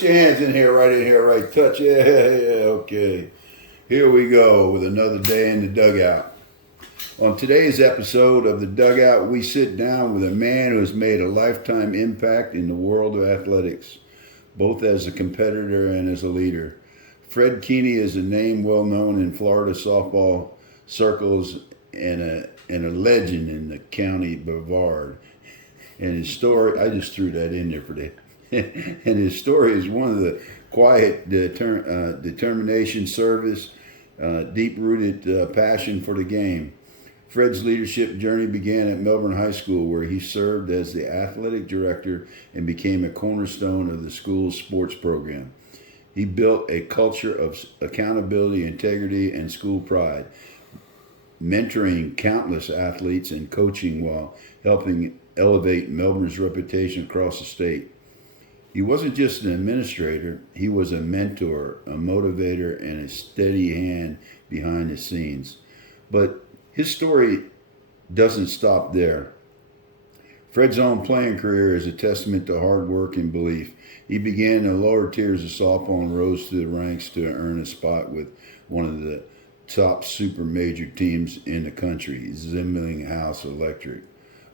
Your hands in here, right touch. Yeah, okay. Here we go with another day in the dugout. On today's episode of the Dugout, we sit down with a man who has made a lifetime impact in the world of athletics, both as a competitor and as a leader. Fred Keeney is a name well known in Florida softball circles and a legend in the county Brevard. And his story, I just threw that in there for that. And his story is one of the quiet determination, service, deep-rooted passion for the game. Fred's leadership journey began at Melbourne High School, where he served as the athletic director and became a cornerstone of the school's sports program. He built a culture of accountability, integrity, and school pride, mentoring countless athletes and coaching while helping elevate Melbourne's reputation across the state. He wasn't just an administrator, he was a mentor, a motivator, and a steady hand behind the scenes. But his story doesn't stop there. Fred's own playing career is a testament to hard work and belief. He began in the lower tiers of softball and rose through the ranks to earn a spot with one of the top super major teams in the country, Zibening House Electric.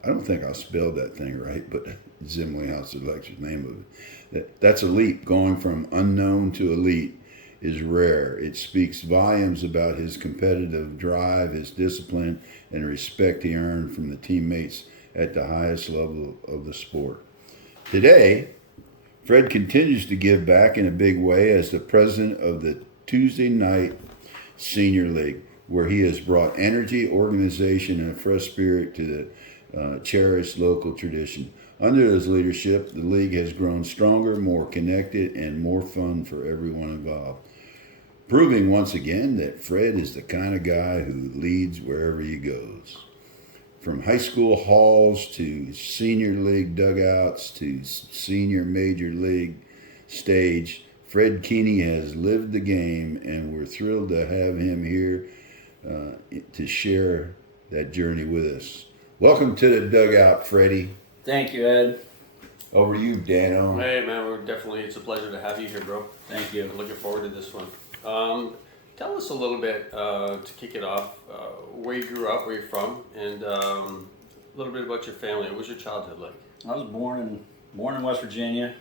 I don't think I spelled that thing right, but Zibening House Electric, the name of it. That's a leap. Going from unknown to elite is rare. It speaks volumes about his competitive drive, his discipline, and the respect he earned from the teammates at the highest level of the sport. Today, Fred continues to give back in a big way as the president of the Tuesday Night Senior League, where he has brought energy, organization, and a fresh spirit to the cherished local tradition. Under his leadership, the league has grown stronger, more connected, and more fun for everyone involved. Proving once again that Fred is the kind of guy who leads wherever he goes. From high school halls to senior league dugouts to senior major league stage, Fred Keeney has lived the game, and we're thrilled to have him here to share that journey with us. Welcome to the Dugout, Freddie. Thank you, Ed. Over to you, Dano. Hey, man, it's a pleasure to have you here, bro. Thank you. I'm looking forward to this one. Tell us a little bit, to kick it off, where you grew up, where you're from, and a little bit about your family. What was your childhood like? I was born in West Virginia.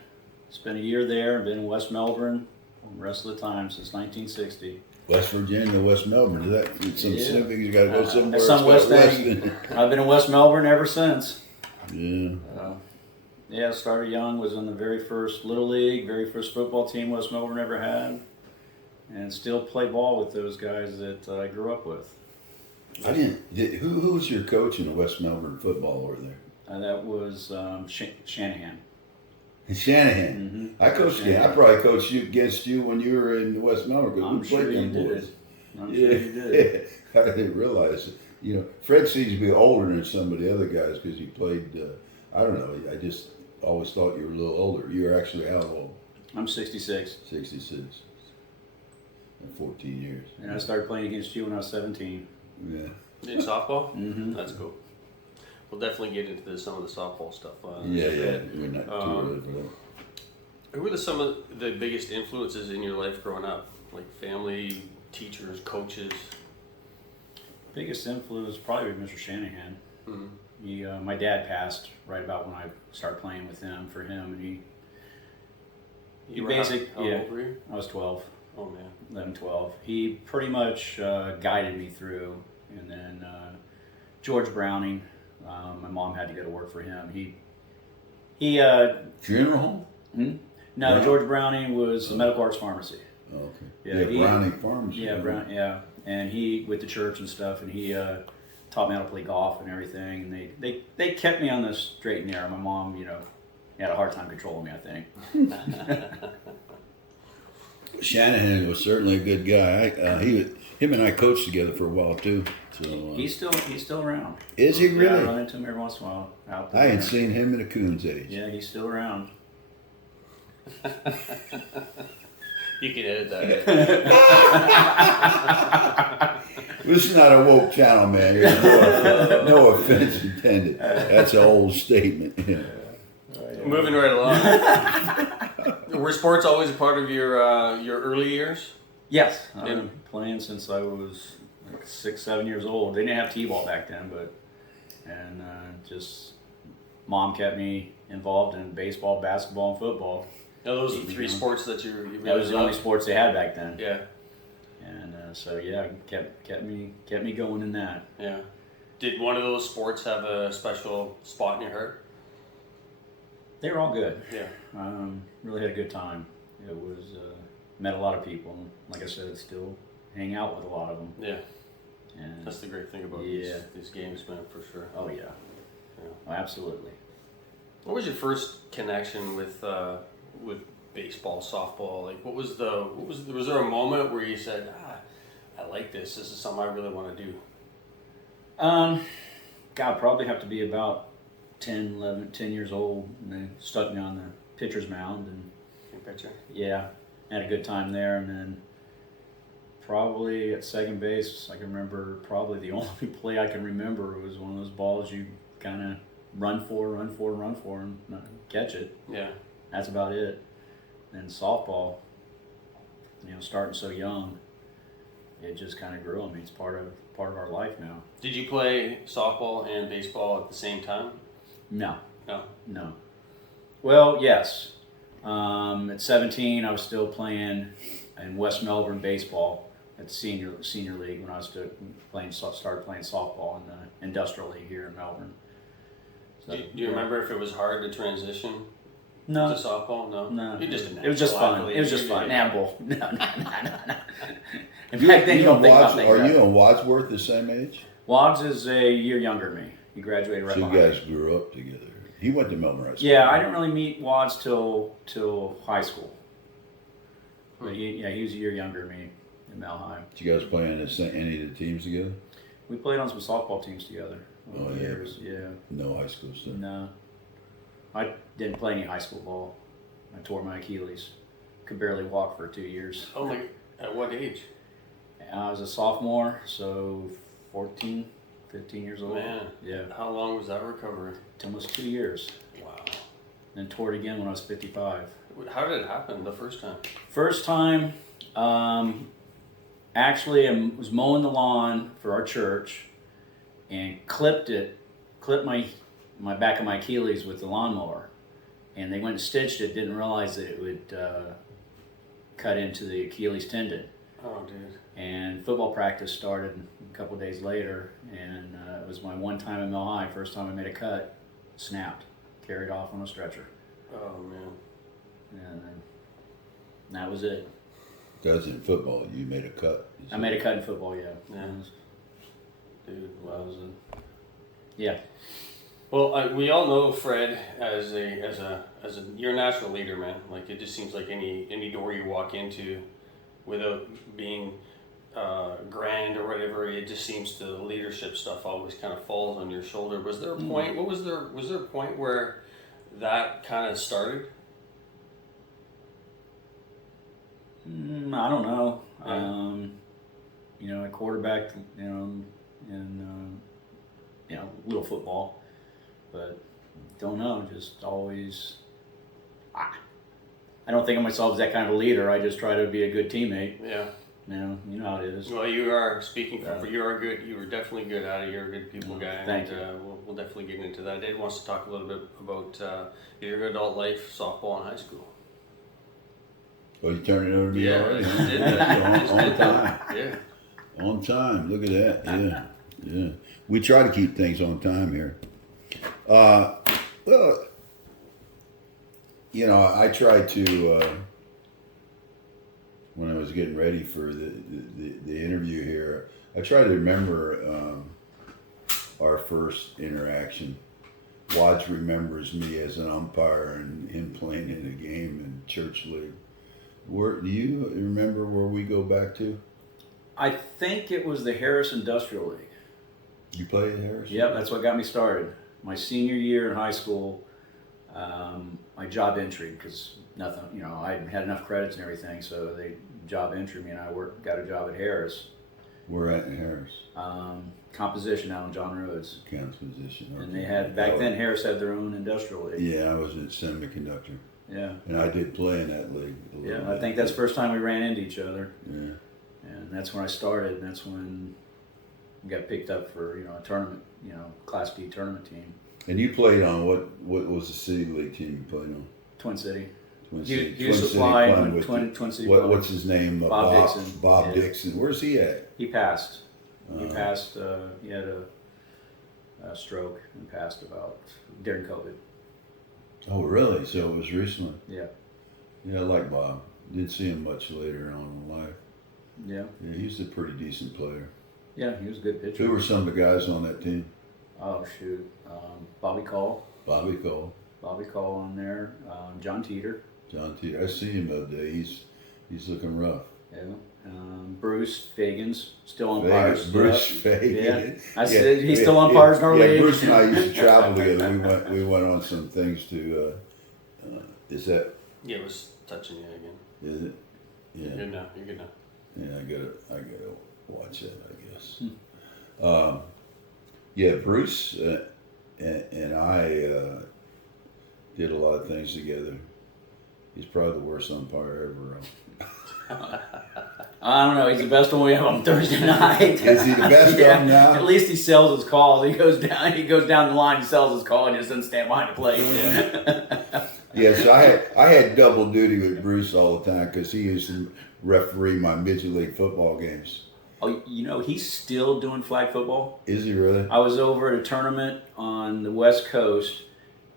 Spent a year there. Been in West Melbourne the rest of the time since 1960. West Virginia, West Melbourne. Is that some civic? You got to go somewhere. That's some West End. I've been in West Melbourne ever since. Yeah. Started young. Was in the very first Little League, very first football team West Melbourne ever had, and still play ball with those guys that I grew up with. Who was your coach in the West Melbourne football over there? That was Shanahan. Shanahan. Mm-hmm. I coached him. I probably coached against you when you were in West Melbourne. I'm sure you did. I'm sure you did. I didn't realize it. You know, Fred seems to be older than some of the other guys because he played. I don't know. I just always thought you were a little older. You're actually how old? I'm 66. 66. And 14 years. And I started playing against you when I was 17. Yeah. In softball? Mm-hmm. That's cool. We'll definitely get into some of the softball stuff. Yeah. We're not too early for that. Who were some of the biggest influences in your life growing up? Like family, teachers, coaches? Biggest influence probably was Mr. Shanahan. Mm-hmm. My dad passed right about when I started playing with him. For him, and he How old were you? I was 12. Oh man, 11, 12. He pretty much guided me through, and then George Browning. My mom had to go to work for him. He Funeral home? No, yeah. George Browning was the medical arts pharmacy. Oh, okay. Yeah, Browning Pharmacy. Yeah, Yeah, and he with the church and stuff, and he taught me how to play golf and everything. And they kept me on the straight and narrow. My mom, had a hard time controlling me, I think. Shanahan was certainly a good guy. Him and I coached together for a while too. So he's still around. Is he really? Yeah, I run into him every once in a while out there. I ain't seen him in a coon's age. Yeah, he's still around. you can edit that. This is not a woke channel, man. No offense intended. That's an old statement. Moving right along. Were sports always a part of your early years? Yes, I've Yeah. been playing since I was like 6, 7 years old. They didn't have t-ball back then, and just mom kept me involved in baseball, basketball, and football. Now, those are the three sports that you really That was the only loved? sports they had back then. Yeah, And so yeah, kept me going in that. yeah. Did one of those sports have a special spot in your heart? They were all good. Yeah. Really had a good time. It was met a lot of people. Like I said, still hang out with a lot of them. Yeah. And That's the great thing about Yeah. these games, man, for sure. oh yeah, Yeah. oh, absolutely. What was your first connection with baseball, softball? Like, was there a moment where you said, I like this. This is something I really want to do. God, probably have to be about 10, 11, 10 years old, and they stuck me on the pitcher's mound, and Can you picture? yeah, had a good time there. And then probably at second base, I can remember probably the only play I can remember was one of those balls you kind of run for, and catch it. Yeah. That's about it. And softball, starting so young, it just kind of grew on me. It's part of our life now. Did you play softball and baseball at the same time? No. No. Well, yes. At 17, I was still playing in West Melbourne baseball at the senior league when I was started playing softball in the industrial league here in Melbourne. So, Do you remember if it was hard to transition No. to softball? No. No, You just it was just fun. athlete. It was just You fun. did. Nah, bull. No. And back then, you don't think about things. Are Right? you and Wadsworth the same age? Wads is a year younger than me. He graduated right So you behind guys me. grew up together. He went to Melbourne High School. Yeah, I didn't really meet Wads till high school. But he was a year younger than me in Mel High. Did you guys play on any of the teams together? We played on some softball teams together over Oh, the yeah. years. Yeah. No high school stuff. No. I didn't play any high school ball. I tore my Achilles. Could barely walk for 2 years. Oh my! At what age? I was a sophomore, so 14, 15 years old. Man. Yeah. How long was that recovery? Almost 2 years. Wow. Then tore it again when I was 55. How did it happen the first time? First time, actually, I was mowing the lawn for our church and clipped my back of my Achilles with the lawnmower. And they went and stitched it, didn't realize that it would cut into the Achilles tendon. Oh, dude. And football practice started a couple days later, and it was my one time in Mel High, first time I made a cut, snapped, carried off on a stretcher. Oh man. And that was it. That's in football. You made a cut. I made a cut in football, yeah. Yeah. Dude, That wow. was yeah. Well, we all know Fred as you're a natural leader, man. Like, it just seems like any door you walk into, without being grand or whatever, it just seems the leadership stuff always kind of falls on your shoulder. Was there a point? Was there a point where that kind of started? I don't know. Yeah. I quarterbacked, in little football, but don't know. Just always, I don't think of myself as that kind of a leader. I just try to be a good teammate. Yeah. You know how it is. Well, you are speaking for you are good. You were definitely good at it. You're a good people guy. Thank and, you. We'll definitely get into that. Dave wants to talk a little bit about your adult life, softball, and high school. Oh, you turned it over to me Yeah, already? just Huh? did that. Just on did time. that. Yeah. On time. Look at that. Yeah. Yeah. We try to keep things on time here. Well, I tried to, when I was getting ready for the interview here, I tried to remember our first interaction. Watts remembers me as an umpire and him playing in a game in church league. Do you remember where we go back to? I think it was the Harris Industrial League. You played at Harris? Yep, that's what got me started. My senior year in high school, my job entry, because nothing, I hadn't had enough credits and everything, so they job entered me, and I got a job at Harris. Where at in Harris? Composition out on John Rhodes. Composition. And they had, back then, Harris had their own industrial league. Yeah, I was at semiconductor. Yeah. And I did play in that league. Yeah, I think that's the first time we ran into each other. Yeah. And that's when I started, and that's when we got picked up for, a tournament, Class D tournament team. And you played on what was the city league team you played on? Twin City. Twin He City. used to City fly playing when with Twin City. what's his name? Bob Dixon. Bob Yeah. Dixon. Where's he at? He passed. He passed. He had a stroke and passed during COVID. Oh, really? So it was recently. Yeah. Yeah, I like Bob. Didn't see him much later on in life. Yeah. Yeah, he's a pretty decent player. Yeah, he was a good pitcher. Who were some of the guys on that team? Oh shoot, Bobby Cole. Bobby Cole. Bobby Cole on there. John Teeter. John T. I seen him the other day. He's looking rough. Yeah. Bruce Fagans, still umpires. Bruce Yep. Fagan. Yeah. I said he's still umpires in our league. Bruce and I used to travel together. We went on some things to. Is that? Yeah, it was touching you again. Is it? You're Yeah. good now. You're good now. Yeah, I gotta watch that, I guess. Yeah, Bruce and I did a lot of things together. He's probably the worst umpire ever. I don't know. He's the best one we have on Thursday night. Is he the best one now? At least he sells his calls. He goes down the line, he sells his call, and just doesn't stand behind the plate. Yeah, so I had double duty with Bruce all the time because he used to referee my midget league football games. Oh, he's still doing flag football. Is he really? I was over at a tournament on the West Coast,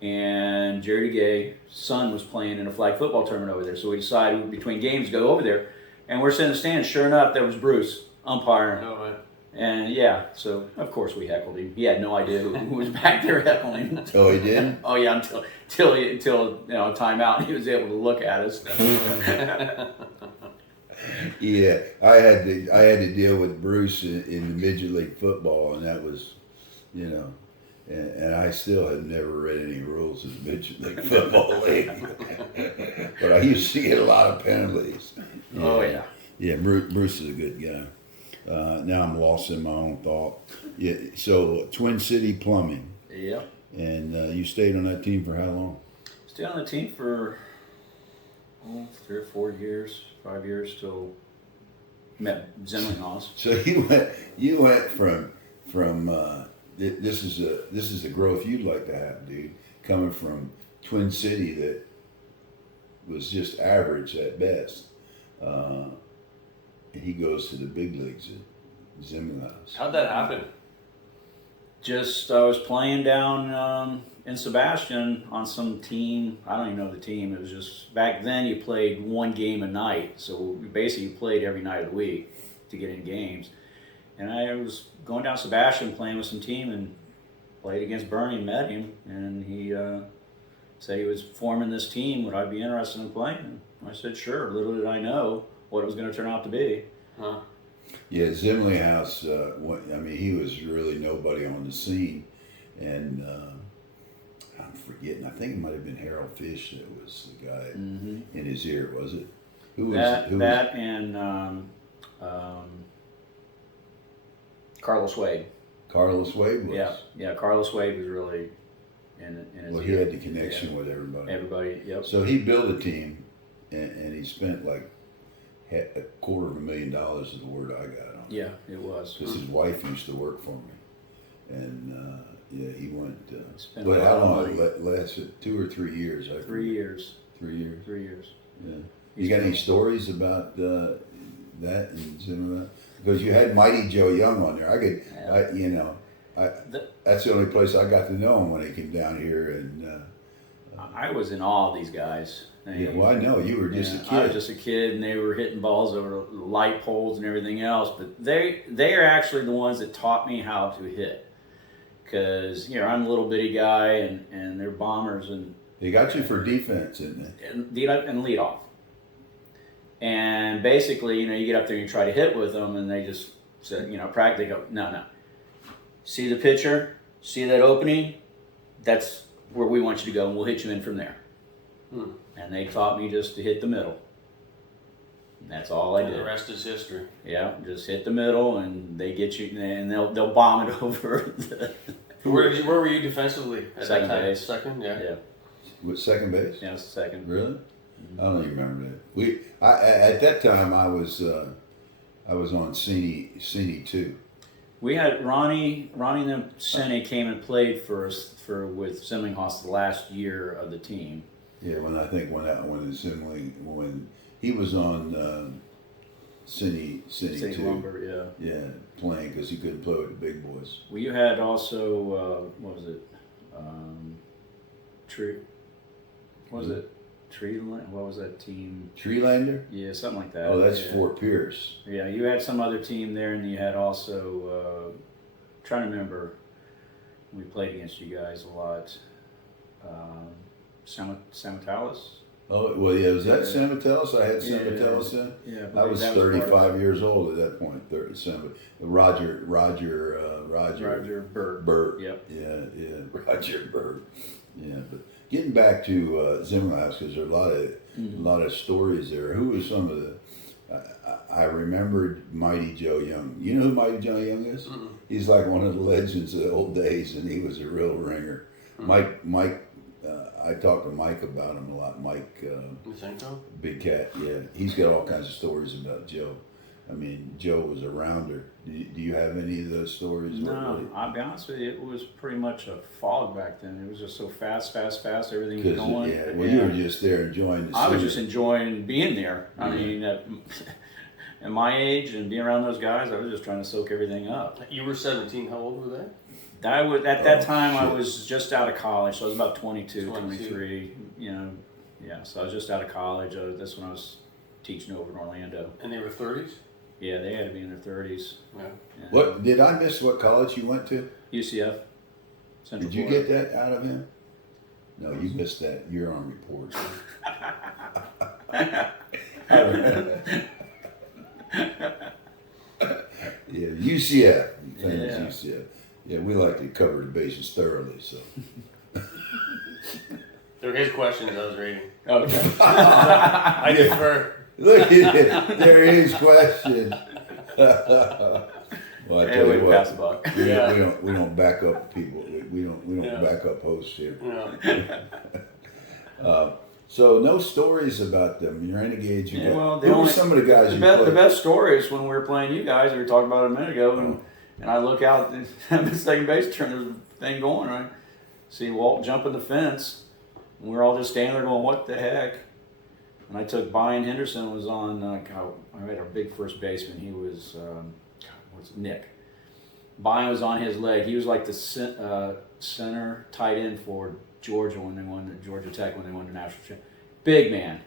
and Jerry DeGay's son was playing in a flag football tournament over there. So we decided between games to go over there, and we're sitting in the stands. Sure enough, there was Bruce umpiring. No way. And yeah, so of course we heckled him. He had no idea who was back there heckling him. Oh, he did? Oh yeah, until timeout, he was able to look at us. Yeah, I had to deal with Bruce in the midget league football, and that was, and I still had never read any rules in the midget league football league, but I used to get a lot of penalties. Yeah. Oh yeah. Yeah, Bruce is a good guy. Now I'm lost in my own thought. Yeah, so Twin City Plumbing. Yep. And you stayed on that team for how long? Stayed on the team for 3 or 4 years, 5 years till met Zibening House. So you went from this is the growth you'd like to have, dude. Coming from Twin City that was just average at best. And he goes to the big leagues at Zibening House. How'd that happen? Just I was playing down in Sebastian on some team. I don't even know the team. It was just back then you played one game a night, so basically you played every night of the week to get in games. And I was going down Sebastian playing with some team and played against Bernie and met him, and he said he was forming this team. Would I be interested in playing? And I said sure. Little did I know what it was going to turn out to be. Huh. Yeah, Zibening House. He was really nobody on the scene, and I'm forgetting. I think it might have been Harold Fish that was the guy in his ear. Was it? Who and Carlos Wade. Carlos Wade was. Yeah. Carlos Wade was really in his Well, ear. he had the connection with everybody. Everybody. Yep. So he built a team, and he spent like $250,000 is the word I got on. Yeah, it was. Because his wife used to work for me, and he went. Spent But a how lot of long? money. It lasted 2 or 3 years. 3 years. 3 years. 3 years. Yeah. You got any stories about that and some of that? Because you had Mighty Joe Young on there. That's the only place I got to know him when he came down here, and I was in awe of these guys. yeah, well, I know you were just a kid. I was just a kid, and they were hitting balls over light poles and everything else. But they are actually the ones that taught me how to hit. Because I'm a little bitty guy, and they're bombers, and They got you for defense, didn't they? and lead off. And basically, you get up there and you try to hit with them, and they just said, practically go, no. See the pitcher, see that opening, that's where we want you to go, and we'll hit you in from there. And they taught me just to hit the middle. And that's all I did. The rest is history. Yeah, just hit the middle, and they get you, and they'll bomb it over. Where were you defensively at Second that time? base. Second, yeah. Yeah. What, second base? Yeah, I was second. Really? I don't even remember that. At that time I was on Cine too. We had Ronnie and them Sene came and played for us with Zibening House the last year of the team. Yeah, when he was on Cine St. too. Lumber, yeah. Yeah, playing because he couldn't play with the big boys. Well, you had also what was it? What was that team? Treelander? Yeah, something like that. Oh, that's yeah. Fort Pierce. Yeah, you had some other team there, and you had also trying to remember. We played against you guys a lot. Samatalis. Oh, well, yeah, was that San Metellus? I had San Metellus in? Yeah, I was 35 years old at that point. Roger Bird. Burt. Yep. Yeah, Roger Burt. Yeah, but getting back to Zibening House, because there are a lot of stories there. Who was some of the? I remembered Mighty Joe Young. You know who Mighty Joe Young is? Mm-hmm. He's like one of the legends of the old days, and he was a real ringer. Mm-hmm. Mike. I talked to Mike about him a lot. Mike, Big Cat. Yeah, he's got all kinds of stories about Joe. I mean, Joe was a rounder. Do you have any of those stories? No, I'll be honest with you. It was pretty much a fog back then. It was just so fast. Everything was going. Yeah, well, you were just there enjoying the I was just enjoying being there. I mean, at my age and being around those guys, I was just trying to soak everything up. You were 17. How old were they? At that time, I was just out of college, so I was about 22, 23, you know. Yeah, so I was just out of college. That's when I was teaching over in Orlando. And they were 30s? Yeah, they had to be in their 30s. Yeah. What, did I miss what college you went to? UCF. Central Did you Florida. get that out of him? No, you missed that. You're on report. Yeah, UCF. Famous UCF. Yeah, we like to cover the bases thoroughly, so. They're his questions I was reading. Okay. I defer. Look at it. There is question. Well, I tell you pass the what, buck. we don't back up people. We don't back up hosts here. Yeah. So no stories about them. You're renegades. Yeah, well, who were some of the guys you played? The best story is when we were playing you guys. We were talking about it a minute ago, and I look out and the second base turn, there's a thing going right. See Walt jumping the fence, and we're all just standing there going, "What the heck?" And I took Brian Henderson was on. I had our big first baseman. He was Nick. Brian was on his leg. He was like the center tight end for Georgia when they won Georgia Tech when they won the national championship. Big man.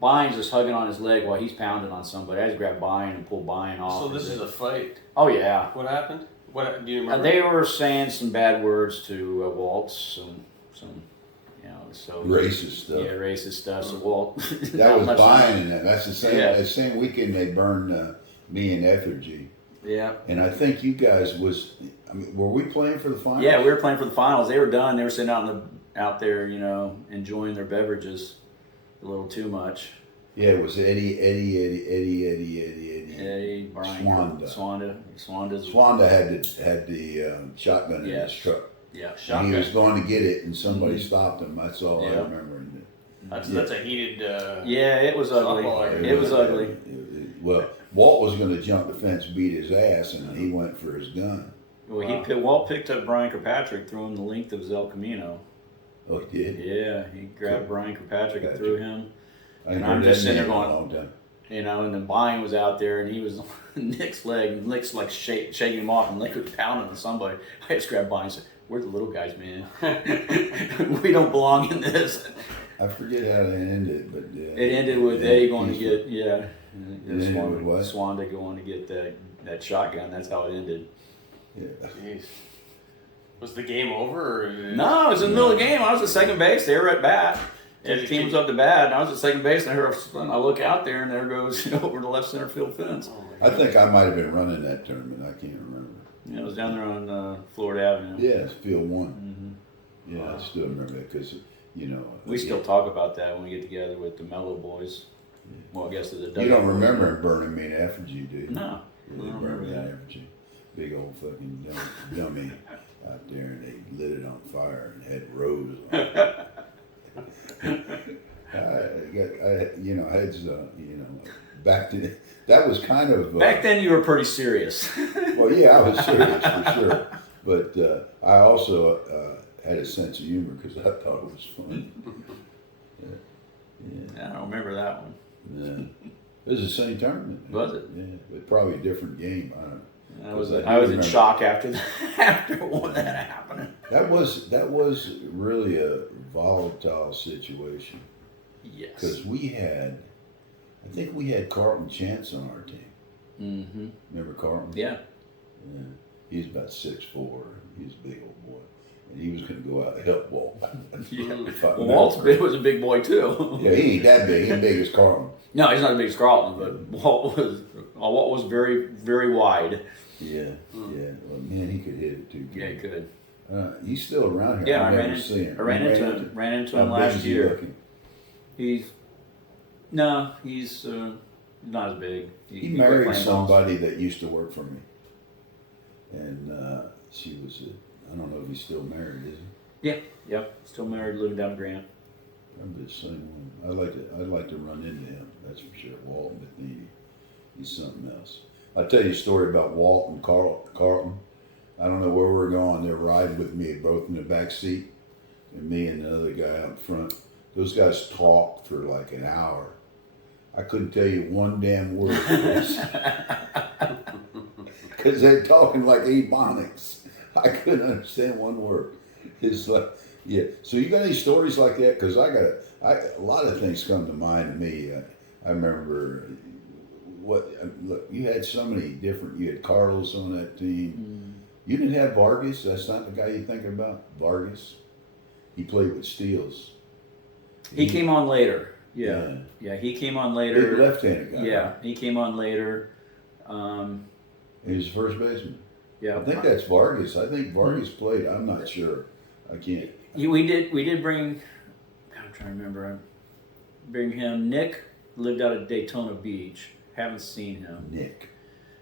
Brian's just hugging on his leg while he's pounding on somebody. I just grabbed Brian and pulled Brian off. So this is a fight. Oh yeah. What happened? What do you remember? They were saying some bad words to Walt. Some so racist stuff. Yeah, racist stuff. So Walt. That was Brian and that. That's the same. Yeah. The same weekend they burned me and Ethergy. Yeah. And I think you guys were we playing for the finals? Yeah, we were playing for the finals. They were done. They were sitting out there, enjoying their beverages a little too much. Yeah, it was Eddie, Brian, Swanda had the shotgun in his truck. Yeah, shotgun. And he was going to get it, and somebody stopped him. That's all I remember. That's a heated. Yeah, it was ugly. It was ugly. Well, Walt was going to jump the fence, beat his ass, and he went for his gun. Well, Walt picked up Brian Kirkpatrick, threw him the length of his El Camino. Oh, he did? Yeah, he grabbed Brian Kirkpatrick and threw him. And I'm just sitting there going, and then Brian was out there, and he was on Nick's leg, and Nick's like shaking him off, and Nick was pounding on somebody. I just grabbed Brian and said, "We're the little guys, man. We don't belong in this." I forget how that ended, but it ended with Eddie going to get Swanda going to get that shotgun. That's how it ended. Yeah. Jeez. Was the game over? Or no, it was in the middle of the game. I was at second base. They were at bat. The team was up to bat, and I was at second base. And I look out there, and there goes over the left center field fence. I think I might have been running that tournament. I can't remember. Yeah, it was down there on Florida Avenue. Yeah, it's Field 1. Mm-hmm. Yeah, I still remember that because, we still talk about that when we get together with the Mellow Boys. Yeah. Well, I guess the you don't remember him burning me in effigy, do you? No. Yeah, they burned me in effigy. Big old fucking dummy out there, and they lit it on fire and had rose on it. back to that was kind of Back then, you were pretty serious. well, yeah, I was serious for sure, but I also had a sense of humor because I thought it was fun. I don't remember that one. Yeah. It was the same tournament. Was it? Yeah, but probably a different game. I don't know. I was in shock after that, after all that happened. That was really a volatile situation Yes. because I think we had Carlton Chance on our team. Mm-hmm. Remember Carlton? Yeah. Yeah. He's about 6'4". He's a big old boy, and he was going to go out and help Walt. Well, Walt was a big boy too. Yeah, he ain't that big. He's big as Carlton. No, he's not as big as Carlton, but Walt was very, very wide. Yeah, yeah. Well, man, he could hit it too. Yeah, he could. He's still around here. Yeah, I ran into him. Ran into him How big last is he year. looking? He's not as big. He married somebody that used to work for me, and she was. I don't know if he's still married, is he? Yeah, yep. Still married, living down in Grant. Probably the same one. I'd like to run into him. That's for sure. Walt Bethany, he's something else. I'll tell you a story about Walt and Carlton. I don't know where we're going. They're riding with me, both in the back seat, and me and the other guy out front. Those guys talked for like an hour. I couldn't tell you one damn word because they're talking like Ebonics. I couldn't understand one word. It's like, yeah. So you got any stories like that? Because a lot of things come to mind to me. I remember look, you had so many different. You had Carlos on that team. You didn't have Vargas. That's not the guy you're thinking about. Vargas. He played with Steels. He came on later. Yeah, he came on later. Big left-handed guy. Yeah, he came on later. He was first baseman. Yeah, I think that's Vargas. I think Vargas played. I'm not sure. I can't. We did bring. I'm trying to remember. Bring him. Nick lived out of Daytona Beach. Haven't seen him. Nick.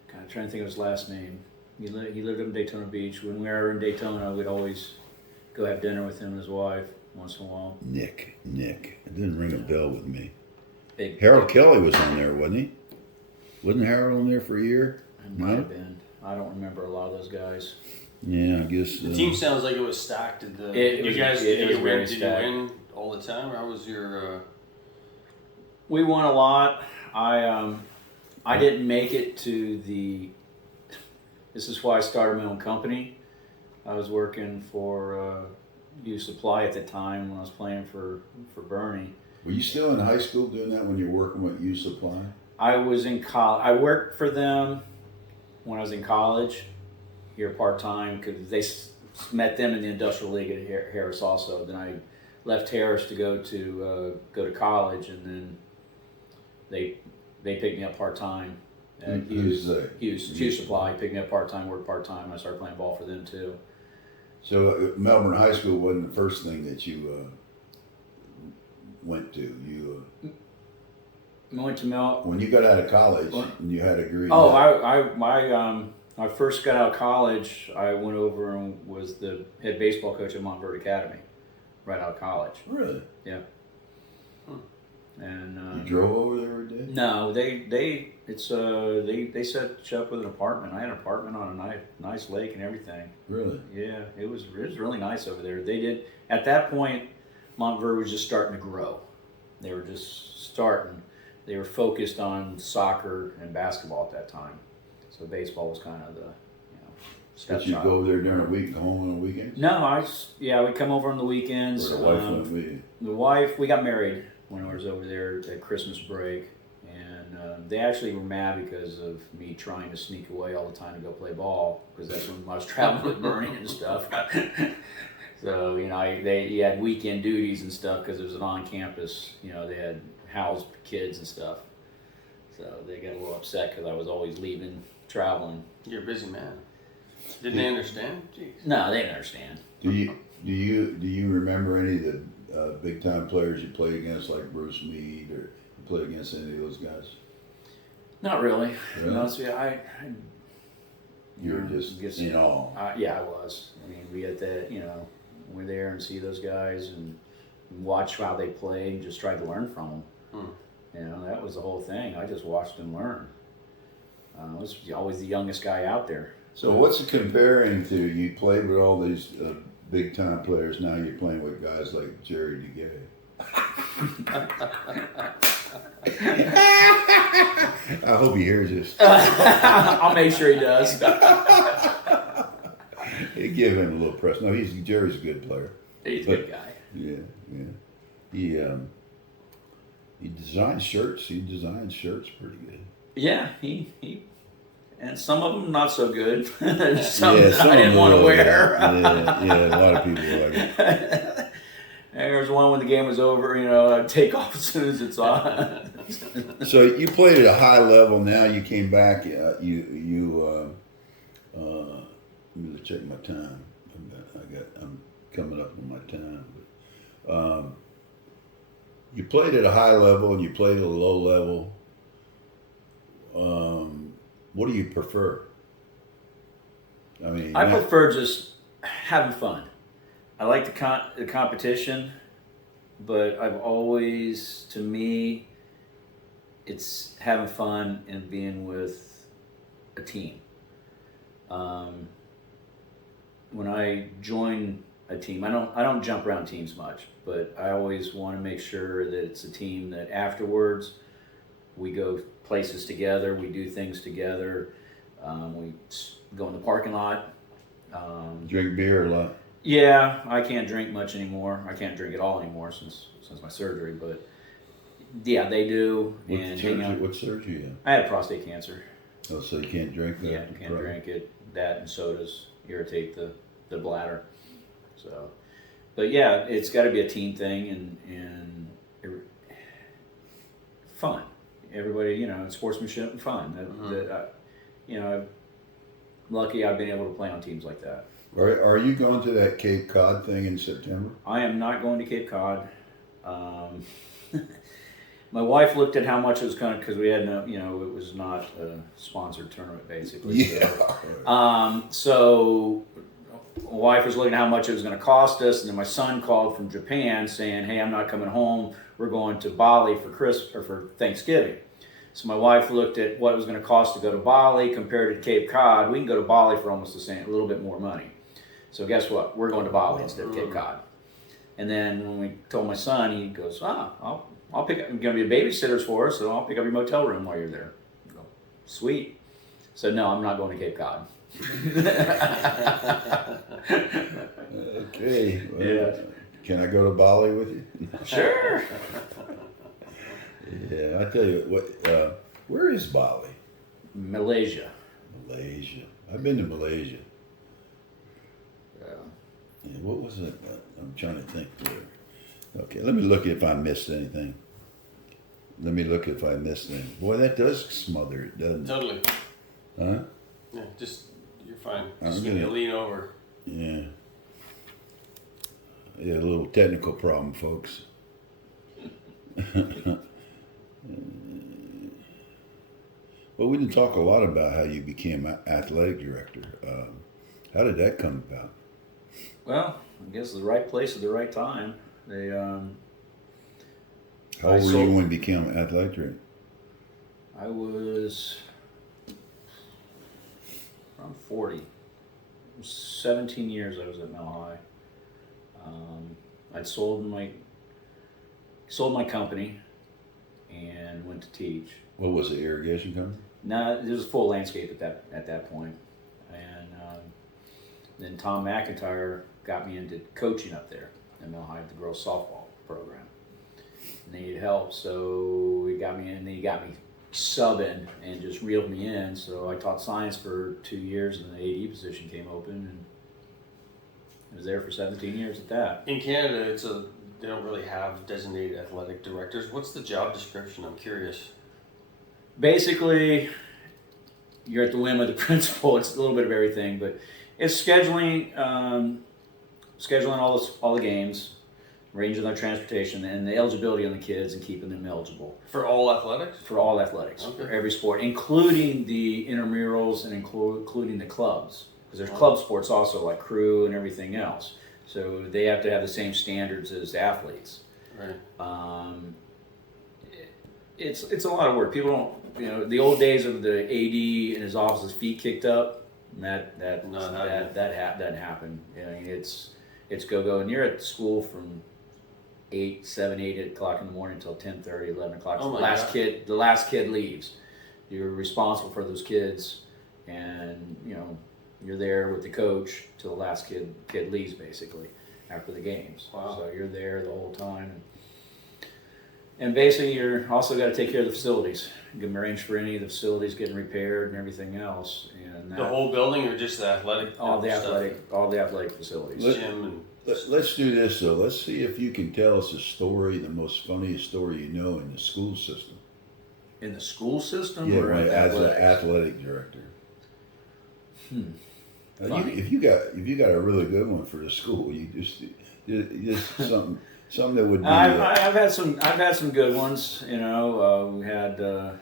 God, I'm trying to think of his last name. He lived up in Daytona Beach. When we were in Daytona, we'd always go have dinner with him and his wife once in a while. Nick. It didn't ring a bell with me. Big. Harold Kelly was on there, wasn't he? Wasn't Harold on there for a year? It might have been. I don't remember a lot of those guys. Yeah, I guess. The team sounds like it was stacked. Did you win all the time? How was your? We won a lot. I didn't make it to the. This is why I started my own company. I was working for U Supply at the time when I was playing for Bernie. Were you still in high school doing that when you were working with U Supply? I was in college. I worked for them when I was in college, here part-time, because they met them in the Industrial League at Harris also. Then I left Harris to go to college, and then they picked me up part-time at Hughes Supply. Picked me up part-time, worked part-time. I started playing ball for them too. So Melbourne High School wasn't the first thing that you went to. You went to when you got out of college and you had a degree. Oh, I first got out of college. I went over and was the head baseball coach at Montverde Academy, right out of college. Really? Yeah. And you drove over there every day? No, they set you up with an apartment. I had an apartment on a nice lake and everything. Really? Yeah, it was really nice over there. They did at that point. Montverde was just starting to grow. They were just starting. They were focused on soccer and basketball at that time, so baseball was kind of the step Did you go over there during the week and go home on the weekends? No, we'd come over on the weekends. Or the wife went with you? The wife, we got married when I was over there at Christmas break, and they actually were mad because of me trying to sneak away all the time to go play ball, because that's when I was traveling with Bernie and stuff. So you had weekend duties and stuff because it was an on-campus. They had house kids and stuff. So they got a little upset because I was always leaving, traveling. You're a busy man. Didn't they understand? Jeez. No, they didn't understand. Do you remember any of the big time players you played against, like Bruce Meade, or you played against any of those guys? Not really. Really? No, see, You were just in awe. Yeah, I was. I mean, we had that. We're there and see those guys, and watch how they played and just tried to learn from them. You know, that was the whole thing. I just watched them learn. I was always the youngest guy out there. So what's it comparing to? You played with all these big time players. Now you're playing with guys like Jerry Dugout. I hope he hears this. I'll make sure he does. Hey, give him a little press. No, Jerry's a good player. He's a good guy. Yeah. He designs shirts. He designs shirts pretty good. Yeah, he and some of them not so good. some I didn't want to wear. Yeah, a lot of people like it. There was one when the game was over, you know, I'd take off as soon as it's on. So you played at a high level. Now you came back. Let me check my time. I'm coming up on my time. But, you played at a high level and you played at a low level. What do you prefer? I mean, I prefer just having fun. I like the competition, but I've always, to me, it's having fun and being with a team. When I join a team, I don't jump around teams much, but I always want to make sure that it's a team that afterwards we go places together, we do things together, we go in the parking lot. Drink beer a lot. Yeah, I can't drink much anymore. I can't drink at all anymore since my surgery. But yeah, they do. What surgery you had? I had prostate cancer. Oh, so you can't drink that? Yeah, can't drink it. That and sodas irritate the bladder. So, but yeah, it's got to be a team thing and fun. Everybody, you know, sportsmanship and fun. You know, I'm lucky I've been able to play on teams like that. Are you going to that Cape Cod thing in September? I am not going to Cape Cod. My wife looked at how much it was going to, because we had no, you know, it was not a sponsored tournament basically. Yeah. So my wife was looking at how much it was going to cost us, and then my son called from Japan saying, "Hey, I'm not coming home. We're going to Bali for Thanksgiving." So my wife looked at what it was going to cost to go to Bali compared to Cape Cod. We can go to Bali for almost the same, a little bit more money. So guess what? We're going to Bali instead of Cape Cod. And then when we told my son, he goes, I'll pick up, I'm going to be a babysitter for us, so I'll pick up your motel room while you're there. I go, sweet. So no, I'm not going to Cape Cod. Okay. Well, Yeah. Can I go to Bali with you? Sure. Yeah, I tell you what. Where is Bali? Malaysia. Malaysia. I've been to Malaysia. Yeah. Yeah, what was it? I'm trying to think. Okay, let me look if I missed anything. Boy, that does smother it, doesn't it? Totally. Huh? Yeah, just you're fine. I'm Just gonna- gonna lean over. Yeah. Yeah, a little technical problem, folks. Well, we didn't talk a lot about how you became athletic director. How did that come about? Well, I guess the right place at the right time. They How old were you when you became athletic director? I was around 40. 17 years I was at Mel High. I'd sold my company and went to teach. What was it, irrigation company? No, it was full landscape at that point. And then Tom McIntyre got me into coaching up there at Mel High, the girls softball program. And they needed help, so he got me in. He got me subbing and just reeled me in. So I taught science for 2 years, and the AD position came open, and I was there for 17 years at that. In Canada, they don't really have designated athletic directors. What's the job description? I'm curious. Basically, you're at the whim of the principal. It's a little bit of everything, but it's scheduling all the games, arranging their transportation, and the eligibility on the kids and keeping them eligible. For all athletics? For all athletics, Okay. for every sport, including the intramurals and including the clubs. Because there's club sports also, like crew and everything else. So they have to have the same standards as athletes. Right. It's a lot of work. People don't, the old days of the AD in his office's feet kicked up, that doesn't happen. It's go. And you're at school from 8 o'clock in the morning until 10:30, 11 o'clock. Oh my The last kid leaves. You're responsible for those kids, and you're there with the coach till the last kid leaves, basically, after the games. Wow. So you're there the whole time. And basically, you're also got to take care of the facilities. You can arrange for any of the facilities getting repaired and everything else. And The whole building, or just the athletic? all the stuff? athletic facilities. Gym and Let's do this though. Let's see if you can tell us a story, the most funniest story you know in the school system. In the school system, Yeah, or right, as an athletics? athletic director. Now, Funny. if you got a really good one for the school, you just something that would be. I've had some good ones. We had a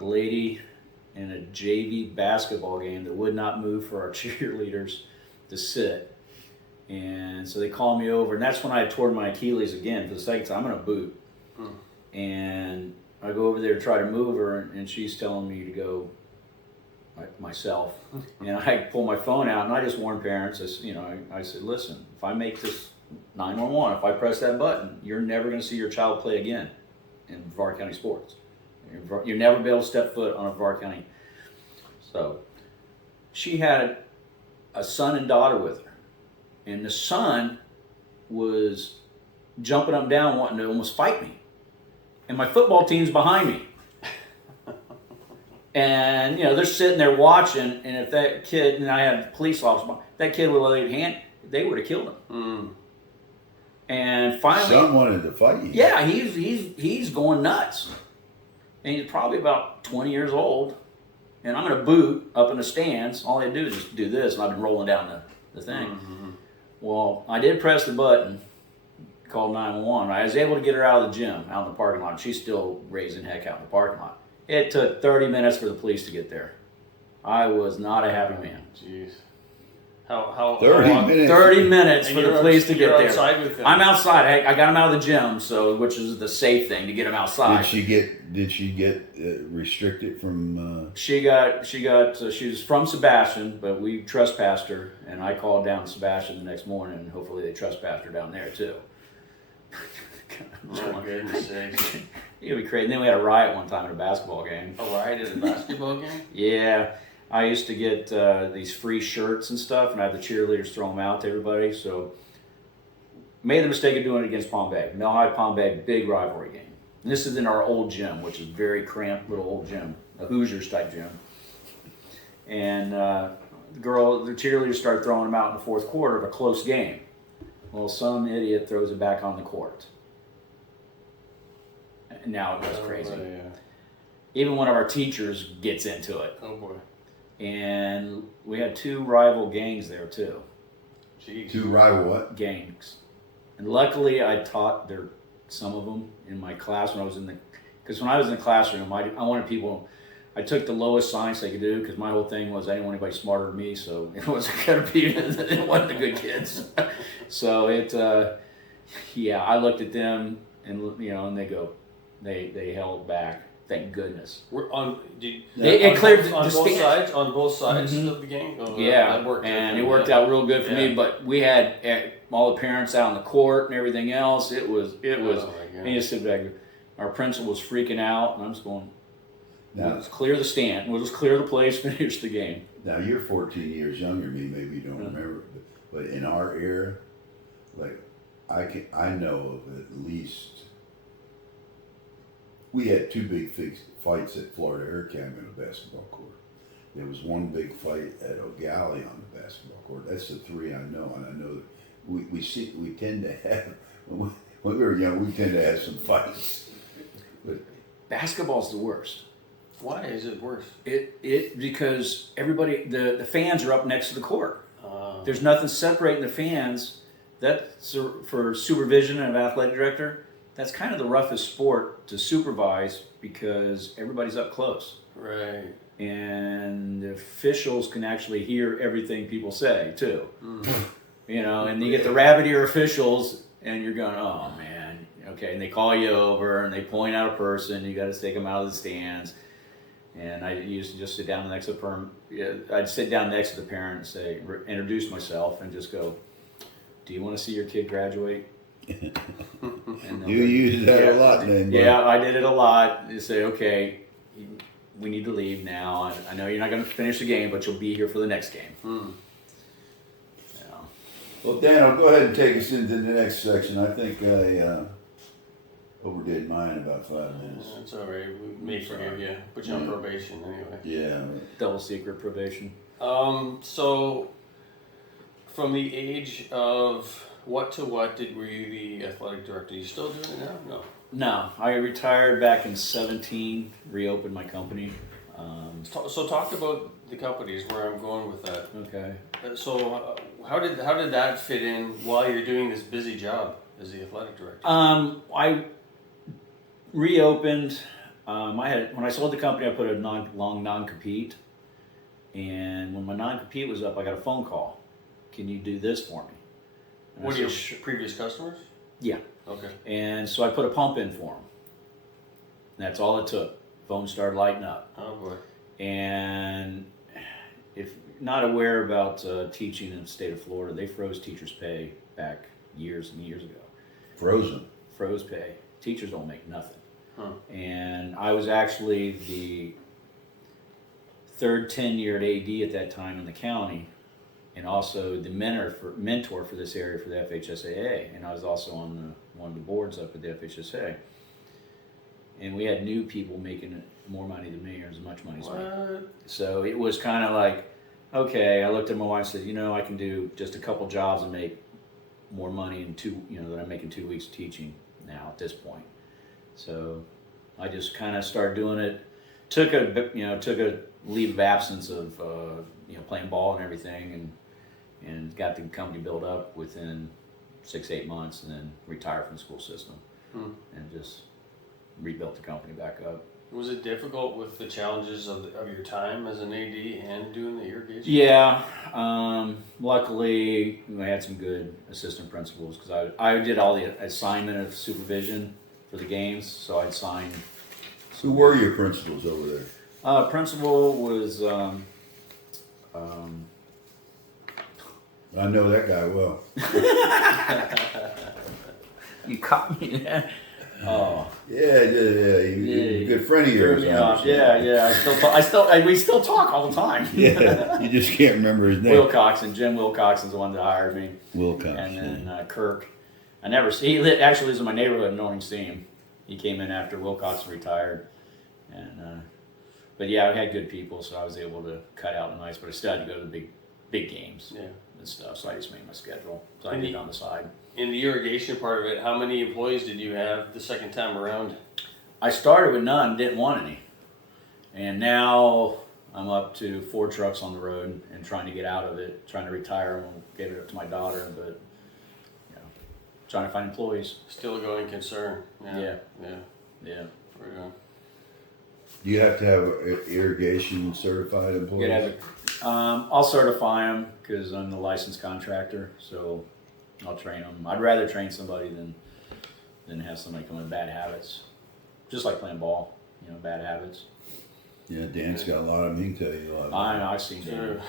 lady in a JV basketball game that would not move for our cheerleaders to sit, and so they called me over, and that's when I had torn my Achilles again for the second time. I'm in a boot, and I go over there to try to move her, and she's telling me to go myself, and I pull my phone out, and I just warn parents. I said, listen, if I make this 911, if I press that button, you're never going to see your child play again in Brevard County sports. You'll never be able to step foot on a Brevard County. So she had a son and daughter with her, and the son was jumping up and down wanting to almost fight me, and my football team's behind me. And they're sitting there watching, and if that kid, and I had police officers, that kid would have laid a hand, they would have killed him. And finally, son wanted to fight you. yeah, he's going nuts, and he's probably about 20 years old. And I'm in a boot up in the stands. All I do is just do this, and I've been rolling down the thing. Mm-hmm. Well, I did press the button, called 911. I was able to get her out of the gym, out in the parking lot. She's still raising heck out in the parking lot. It took 30 minutes for the police to get there. I was not a happy man. Jeez. How 30 long? minutes. 30 minutes And for the you're police to get you're there. outside with them. I'm outside. I got him out of the gym, which is the safe thing to get him outside. Did she get restricted from? She was from Sebastian, but we trespassed her, and I called down Sebastian the next morning, and hopefully they trespassed her down there too. Oh, my goodness sakes. It'd be crazy. And then we had a riot one time at a basketball game. A riot at a basketball game? Yeah, I used to get these free shirts and stuff, and I have the cheerleaders throw them out to everybody. So made the mistake of doing it against Palm Bay. Mel High, Palm Bay, big rivalry game. And this is in our old gym, which is very cramped little old gym, a Hoosiers type gym. And the cheerleaders started throwing them out in the fourth quarter of a close game. Well, some idiot throws it back on the court. And now it goes crazy. Yeah. Even one of our teachers gets into it. Oh boy. And we had two rival gangs there too. Jeez. To rival what? Gangs. And luckily I taught some of them in my class because when I was in the classroom, I wanted people, I took the lowest science they could do because my whole thing was I didn't want anybody smarter than me, so it wasn't going to be, it wasn't the good kids. So I looked at them and they held back. Thank goodness. It cleared on the both stand. sides. On both sides Mhm. of the game. Oh, Yeah, that worked. and it worked out real good for me. But we had all the parents out on the court and everything else. It was. Oh, my God. And you sit back. Our principal was freaking out, and I'm just going. Now, Let's clear the stand. We'll just clear the place, finish the game. now you're 14 years younger than me. Maybe you don't remember, but in our era, like I know of at least. We had two big fights at Florida Air Camp in a basketball court. There was one big fight at O'Galley on the basketball court. That's the three I know, and I know that we tend to have when we were young, we tend to have some fights. But Basketball's the worst. Why is it worse? Because everybody the fans are up next to the court. There's nothing separating the fans. That's for supervision and an athletic director. That's kind of the roughest sport to supervise because everybody's up close. Right. And the officials can actually hear everything people say too. you know, and you get the rabbit ear officials, and you're going, oh man, okay, and they call you over and they point out a person, you got to take them out of the stands. And I used to just sit down next to I'd sit down next to the parent and say, introduce myself, and just go, do you want to see your kid graduate? And You use that a lot then. Yeah, I did it a lot. You say, okay, we need to leave now. I know you're not going to finish the game, but you'll be here for the next game. Yeah. Well, Dan, I'll go ahead and take us into the next section. I think I overdid mine about 5 minutes. That's all right. We may forgive you. Put you on probation anyway. Yeah. Double secret probation. So, from the age of what to what were you the athletic director? Are you still doing it now? No. No, I retired back in 17, reopened my company. So talk about the company is where I'm going with that. Okay. So how did that fit in while you're doing this busy job as the athletic director? I reopened. When I sold the company, I put a long non-compete, and when my non-compete was up, I got a phone call. Can you do this for me? And What are your previous customers? Yeah. Okay. And so I put a pump in for them. That's all it took. Phone started lighting up. Oh boy. And if not aware about teaching in the state of Florida, they froze teachers' pay back years and years ago. Frozen. Froze pay. Teachers don't make nothing. Huh. And I was actually the third tenured AD at that time in the county, and also the mentor for this area for the FHSAA. And I was also on one of the boards up at the FHSAA. And we had new people making more money than me, or as much money as me. So it was kind of like, okay, I looked at my wife and said, you know, I can do just a couple jobs and make more money than I make in 2 weeks teaching now at this point. So I just kind of started doing it. Took a leave of absence of playing ball and everything, and got the company built up within 6-8 months, and then retired from the school system and just rebuilt the company back up. Was it difficult with the challenges of your time as an AD and doing the irrigation? Yeah, luckily I had some good assistant principals, because I did all the assignment of supervision for the games, so I'd sign. Who were your principals over there? Principal was I know that guy well. you caught me there. Oh. Yeah. He's a good friend of yours. Yeah. We still talk all the time. Yeah, you just can't remember his name. Jim Wilcoxon's the one that hired me. Wilcox. And then Kirk. He actually lives in my neighborhood and don't even see him. He came in after Wilcox retired. And but yeah, I had good people, so I was able to cut out the nights, but I still had to go to the big games and stuff, so I just made my schedule. So I did it on the side. In the irrigation part of it, how many employees did you have the second time around? I started with none, didn't want any. And now I'm up to 4 trucks on the road and trying to get out of it, trying to retire and give it up to my daughter, but trying to find employees. Still a going concern. Yeah. Right on. Do you have to have irrigation certified employees? I'll certify them because I'm the licensed contractor, so I'll train them. I'd rather train somebody than have somebody come with bad habits. Just like playing ball, bad habits. Yeah, Dan's got a lot of them. He can tell you a lot of I know, I've seen Dan.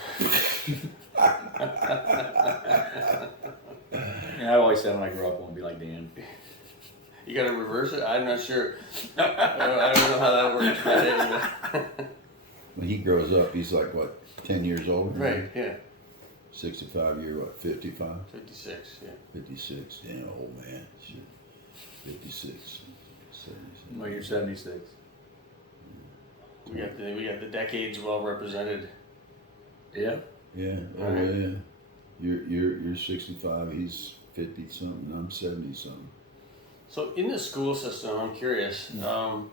I always said when I grew up I want to be like Dan. You got to reverse it? I'm not sure. I don't know how that works. When he grows up, he's like, what, 10 years old? Right, yeah. 65 year, what, 55? 56, yeah. 56, damn old man. Shit. 56. 76. Well, you're 76. We got the decades well represented. Yeah. Yeah, yeah. You're 65, he's 50 something, I'm 70 something. So in the school system, I'm curious. You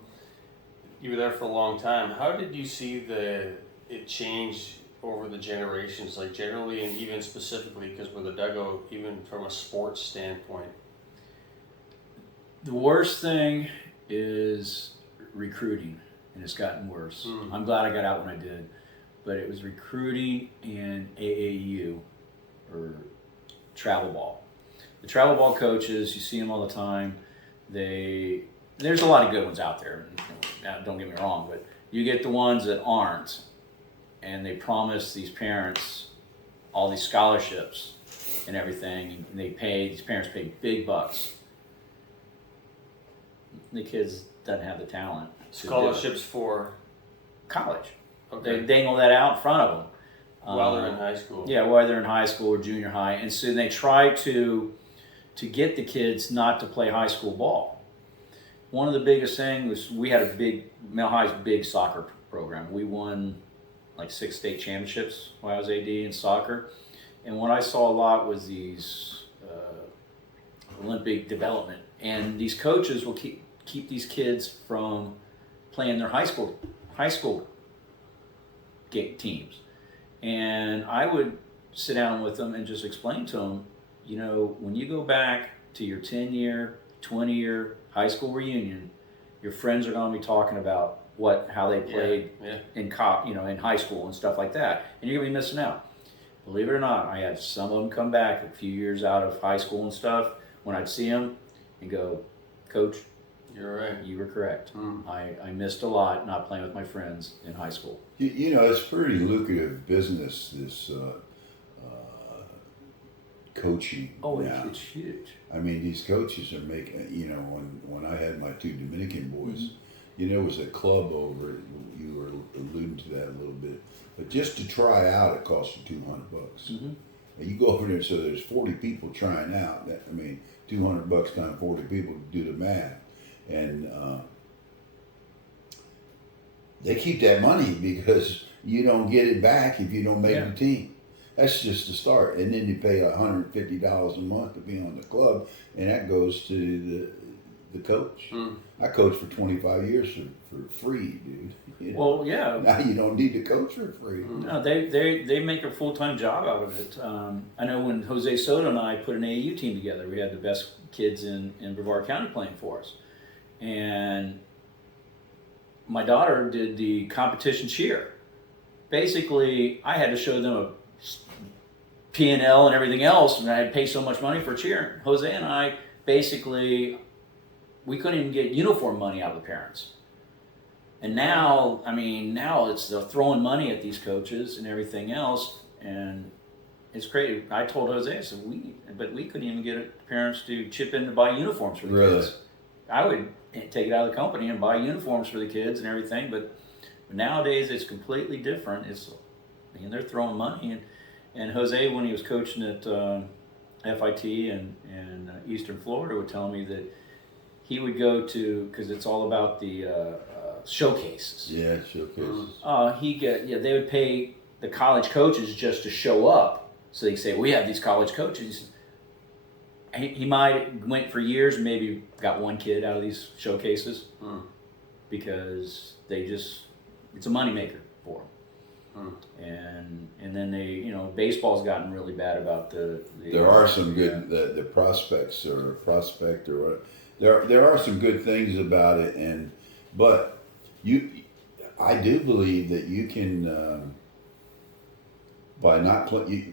were there for a long time. How did you see it change over the generations, like generally and even specifically, because with the Dugout, even from a sports standpoint? The worst thing is recruiting, and it's gotten worse. I'm glad I got out when I did, but it was recruiting and AAU, or travel ball. The travel ball coaches, you see them all the time. There's a lot of good ones out there. Don't get me wrong, but you get the ones that aren't, and they promise these parents all these scholarships and everything. And these parents pay big bucks. The kids doesn't have the talent. Scholarships for college. Okay. They dangle that out in front of them. While they're in high school. Yeah, while they're in high school or junior high. And so they try to get the kids not to play high school ball. One of the biggest things was we had Mel High's big soccer program. We won like 6 state championships while I was AD in soccer. And what I saw a lot was these Olympic development. And these coaches will keep these kids from playing their high school teams. And I would sit down with them and just explain to them, when you go back to your 10-year, 20-year high school reunion, your friends are going to be talking about how they played in high school and stuff like that, and you're going to be missing out. Believe it or not, I had some of them come back a few years out of high school and stuff when I'd see them and go, Coach, you're right. You were correct. I missed a lot not playing with my friends in high school. It's pretty lucrative business, this coaching. Oh, now. it's huge. I mean, these coaches are making, when I had my 2 Dominican boys, there was a club over, you were alluding to that a little bit, but just to try out, it cost you $200. And you go over there, so there's 40 people trying out. $200 times 40 people, do the math. And they keep that money because you don't get it back if you don't make the team. That's just the start. And then you pay $150 a month to be on the club, and that goes to the coach. I coached for 25 years for free, dude. Well, yeah. Now you don't need to coach for free. No, they make a full-time job out of it. I know when Jose Soto and I put an AAU team together, we had the best kids in Brevard County playing for us. And my daughter did the competition cheer. Basically, I had to show them a P&L and everything else, and I had to pay so much money for cheer. Jose and I, basically, we couldn't even get uniform money out of the parents. And now they're throwing money at these coaches and everything else, and it's crazy. I told Jose, I said, we couldn't even get parents to chip in to buy uniforms for the kids. I would take it out of the company and buy uniforms for the kids and everything, but nowadays it's completely different. They're throwing money, and Jose, when he was coaching at FIT and Eastern Florida, would tell me that he would go to, because it's all about the showcases. Yeah, showcases. They would pay the college coaches just to show up, so they say, we have these college coaches. He might went for years, maybe got one kid out of these showcases because it's a moneymaker for them. And then baseball's gotten really bad about there are some good the prospects or prospect or what. There are some good things about it, but I do believe that you can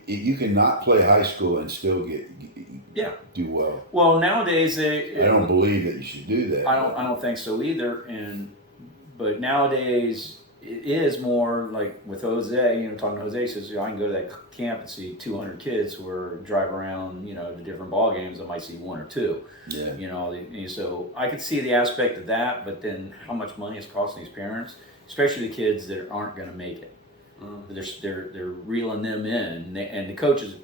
you can not play high school and still do well. Well, nowadays I don't believe that you should do that. I don't think so either. But nowadays it is more like with Jose. Talking to Jose, says I can go to that camp and see 200 kids who are drive around. The different ball games. I might see 1 or 2. Yeah. So I could see the aspect of that, but then how much money it's costing these parents, especially the kids that aren't going to make it. They're reeling them in, and the coaches,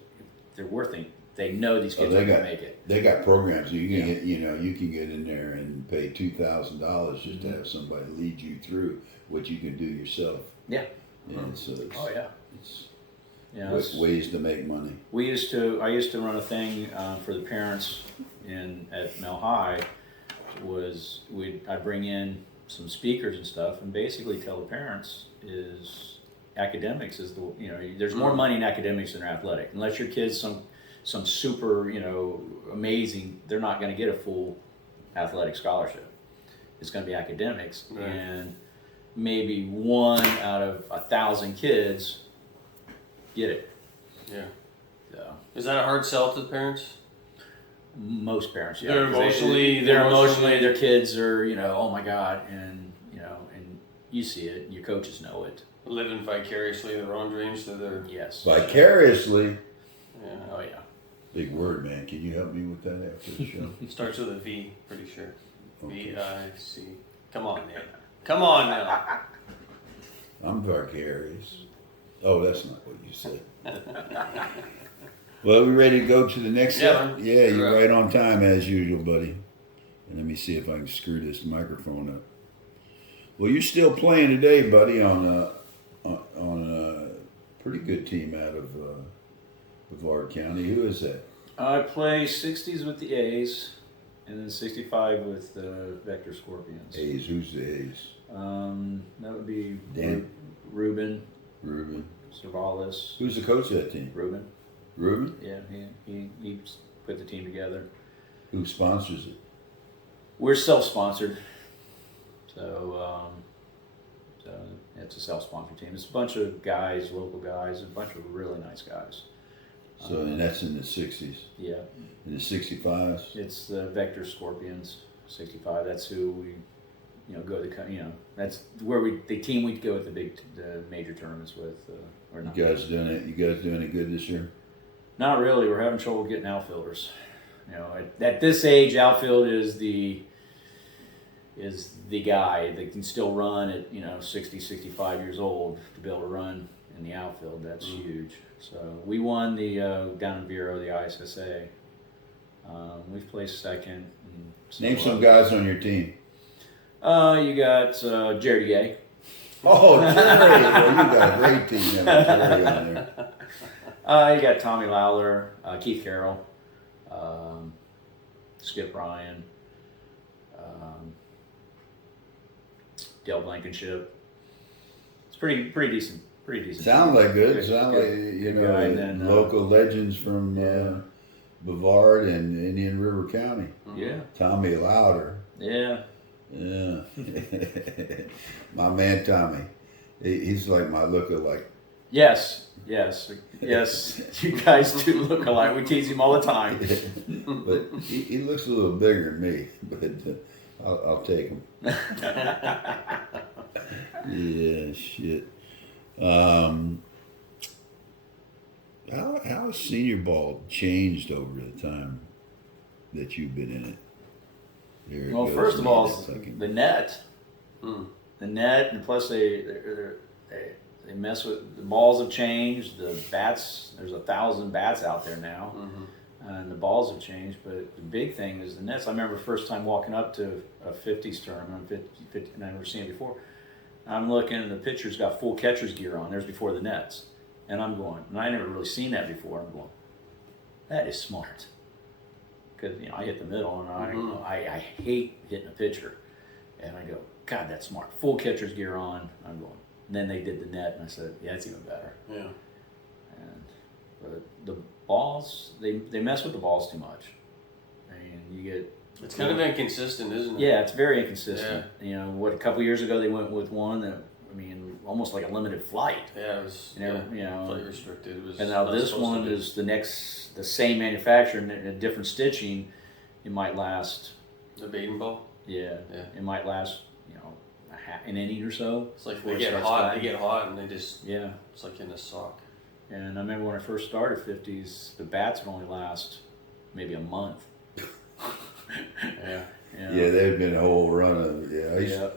they're working. They know these kids are going to make it. They got programs you can get. You can get in there and pay $2,000 just to have somebody lead you through what you can do yourself. Yeah. And so it's ways to make money. I used to run a thing for the parents at Mel High. I'd bring in some speakers and stuff, and basically tell the parents academics is there's more money in academics than athletic. Unless your kid's some super amazing, they're not going to get a full athletic scholarship. It's going to be academics, and maybe 1 out of 1,000 kids get it. Yeah. So Is that a hard sell to the parents? most parents, yeah, They're 'cause emotionally- they're emotionally, their kids are, oh my God, and and you see it, your coaches know it. Living vicariously their own dreams to their. Yes. Vicariously. Yeah. Oh yeah. Big word, man. Can you help me with that after the show? Starts with a V, pretty sure. Okay. V-I-C. Come on, man. Come on now. I'm vicarious. Oh, that's not what you said. Well, we ready to go to the next Yeah, step? man. Yeah, you're Right. right on time as usual, buddy. And let me see if I can screw this microphone up. Well, you're still playing today, buddy, on a pretty good team out of Brevard County. Who is that? I play 60s with the A's, and then 65 with the Vector Scorpions. A's. Who's the A's? That would be Dan. Ruben Ruben. Savalas. Who's the coach of that team? Ruben. Ruben. Yeah, he put the team together. Who sponsors it? We're self-sponsored, so it's a self-sponsored team. It's a bunch of guys, local guys, a bunch of really nice guys. So, and that's in the 60s. Yeah, In the 65s? it's the Vector Scorpions, 65. That's who we, go to. That's where the team we go with the major tournaments with. Or not. You guys doing it? You guys doing it good this year? Not really. We're having trouble getting outfielders. At this age, outfield is the guy that can still run at 60, 65 years old to be able to run in the outfield. That's huge. So we won the down in Vero, the ISSA. We've placed second. Name some guys on your team. You got Jerry Gay. Oh, Jerry! Well, you got a great team. You have Jerry on there. You got Tommy Lawler, Keith Carroll, Skip Ryan, Dale Blankenship. It's pretty decent. Pretty decent. Sound like good. Good- Sound good- like good guy. And then, local legends from yeah. Brevard and Indian River County. Yeah. Tommy Louder. Yeah. Yeah. My man Tommy. He's like my lookalike. Yes. You guys do look alike. We tease him all the time. But he looks a little bigger than me. But I'll take him. Yeah, shit. How has senior ball changed over the time that you've been in it? There it Well, goes, first of all, man, if I can- the net. Hmm. The net, and plus they mess with the balls have changed. The bats, there's 1,000 bats out there now, and the balls have changed. But the big thing is the nets. I remember first time walking up to a 50s tournament, 50, and I've never seen it before. I'm looking, and the pitcher's got full catcher's gear on. There's before the nets, and I'm going, and I never really seen that before. I'm going, that is smart, because I hit the middle, and I hate hitting a pitcher, and I go, God, that's smart. Full catcher's gear on. I'm going. And then they did the net, and I said, yeah, it's even better. Yeah. And the balls, they mess with the balls too much. I mean, you get. It's kind of inconsistent, isn't it? Yeah, it's very inconsistent. Yeah. A couple years ago they went with one that, almost like a limited flight. Yeah, it was. Flight restricted. It was. And now not this supposed one to be. is the same manufacturer and a different stitching. It might last. The baiting ball. Yeah. Yeah. It might last. An inning or so. It's like before they it get starts hot. flying. They get hot, and they just. Yeah. It's like in a sock. And I remember when I first started 50s, the bats would only last maybe a month. Yeah. Yeah, there'd been a whole run of Yeah.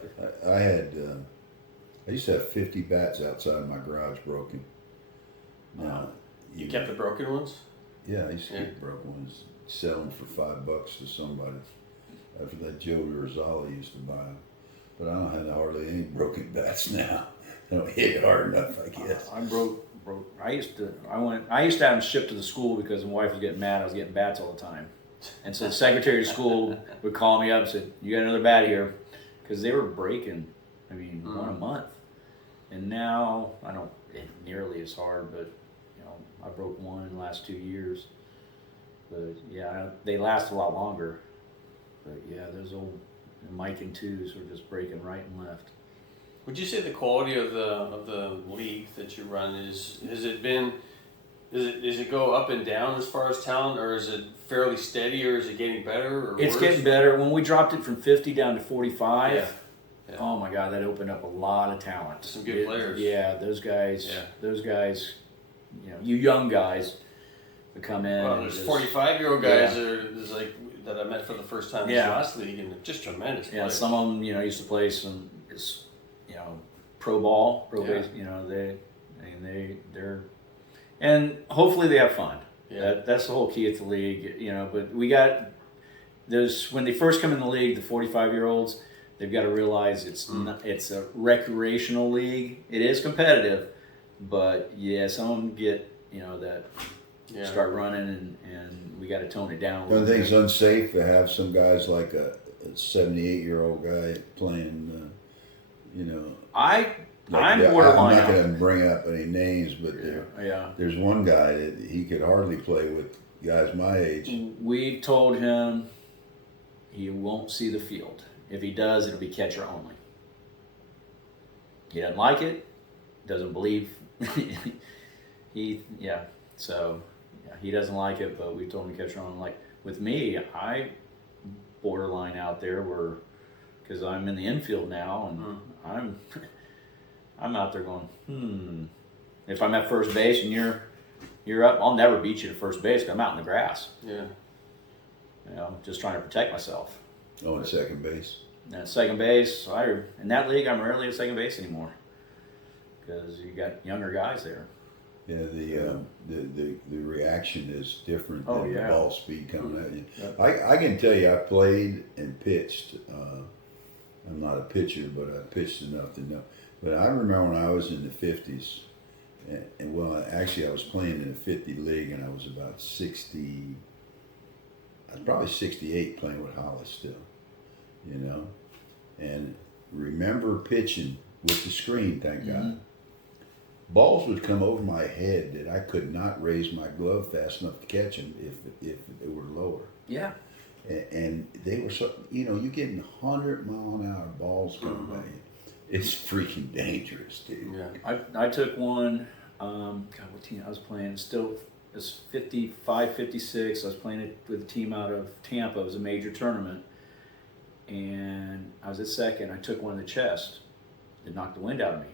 I used to have 50 bats outside my garage broken. Now, You kept the broken ones. Yeah, I used to keep broken ones, sell them for $5 to somebody. After that, Joe Rosali used to buy them. But I don't have hardly any broken bats now. I don't hit it hard enough, I guess. I broke. I used to have them shipped to the school because my wife was getting mad. I was getting bats all the time, and so the secretary of school would call me up and said, "You got another bat here," because they were breaking. One a month, and now I don't nearly as hard, but I broke one in the last 2 years. But yeah, they last a lot longer. But yeah, those old Mike and twos were just breaking right and left. Would you say the quality of the league that you run has it been Is it go up and down as far as talent, or is it fairly steady, or is it getting better or It's worse? getting better. When we dropped it from 50 down to 45, Yeah. oh my God, that opened up a lot of talent. Some good players. Yeah, those guys. Yeah. Those guys. You young guys that come in. Well, and there's just- 45-year-old guys that I met for the first time this Yeah. last league, and just tremendous. Yeah, players. some of them, used to play some, pro ball, Yeah. base. They're, and hopefully they have fun. Yeah. That's the whole key at the league. But we got those when they first come in the league, the 45-year-olds. They've got to realize it's a recreational league. It is competitive, but some of them get that start running, and we got to tone it down. A Don't little think it's bit. unsafe to have some guys like a 78-year-old guy playing, I'm I'm borderline. not going to bring up any names, but there's one guy that he could hardly play with guys my age. We told him he won't see the field. If he does, it'll be catcher only. He doesn't like it. Doesn't believe. He doesn't like it. But we told him to catcher only. Like with me, I borderline out there because I'm in the infield now, and I'm out there going, If I'm at first base and you're up, I'll never beat you to first base because I'm out in the grass. Yeah. Just trying to protect myself. Oh, at second base. And at second base, in that league, I'm rarely at second base anymore because you got younger guys there. Yeah, the reaction is different Oh, than yeah. the ball speed coming at you. Yep. I can tell you, I played and pitched. I'm not a pitcher, but I pitched enough to know. But I remember when I was in the 50s, actually I was playing in a 50 league, and I was about 60. I was probably 68 playing with Hollis still, and remember pitching with the screen, thank God. Balls would come over my head that I could not raise my glove fast enough to catch them if they were lower. Yeah. And they were so, you're getting 100-mile-an-hour balls coming by you. It's freaking dangerous, dude. Yeah. I took one, what team I was playing? It's 55, 56. I was playing it with a team out of Tampa. It was a major tournament. And I was at second. I took one in the chest. It knocked the wind out of me.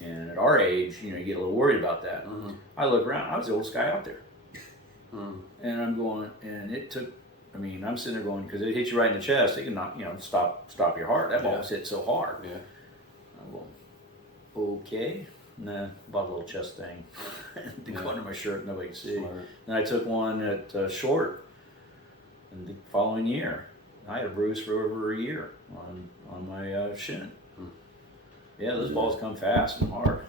And at our age, you get a little worried about that. I look around. I was the oldest guy out there. And I'm going, and it took, I'm sitting there going, because it hit you right in the chest. It can knock, stop your heart. That ball was hit so hard. Yeah. I'm going, okay. Nah, bought a little chest thing to go under my shirt, nobody can see. Smart. Then I took one at short, and the following year, I had a bruise for over a year on my shin. Yeah, those balls come fast and hard.